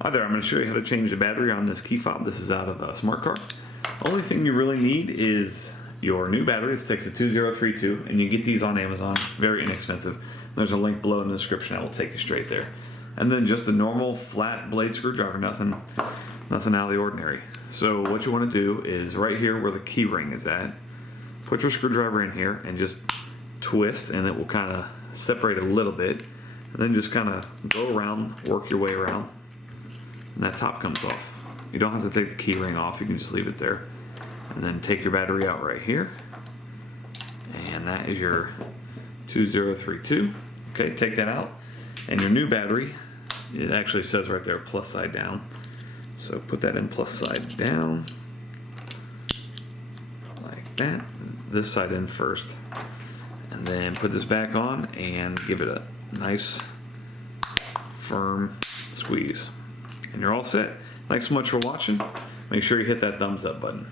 Hi there, I'm going to show you how to change the battery on this key fob. This is out of a Smart Car. Only thing you really need is your new battery. This takes a 2032, and you get these on Amazon, very inexpensive. There's a link below in the description that will take you straight there. And then just a normal flat blade screwdriver, nothing out of the ordinary. So what you want to do is right here where the key ring is at, put your screwdriver in here and just twist, and it will kind of separate a little bit. And then just kind of go around, work your way around, and that top comes off. You don't have to take the key ring off, you can just leave it there. And then take your battery out right here. And that is your 2032. Okay, take that out. And your new battery, it actually says right there plus side down. So put that in plus side down. Like that. This side in first. And then put this back on and give it a nice firm squeeze. And you're all set. Thanks so much for watching. Make sure you hit that thumbs up button.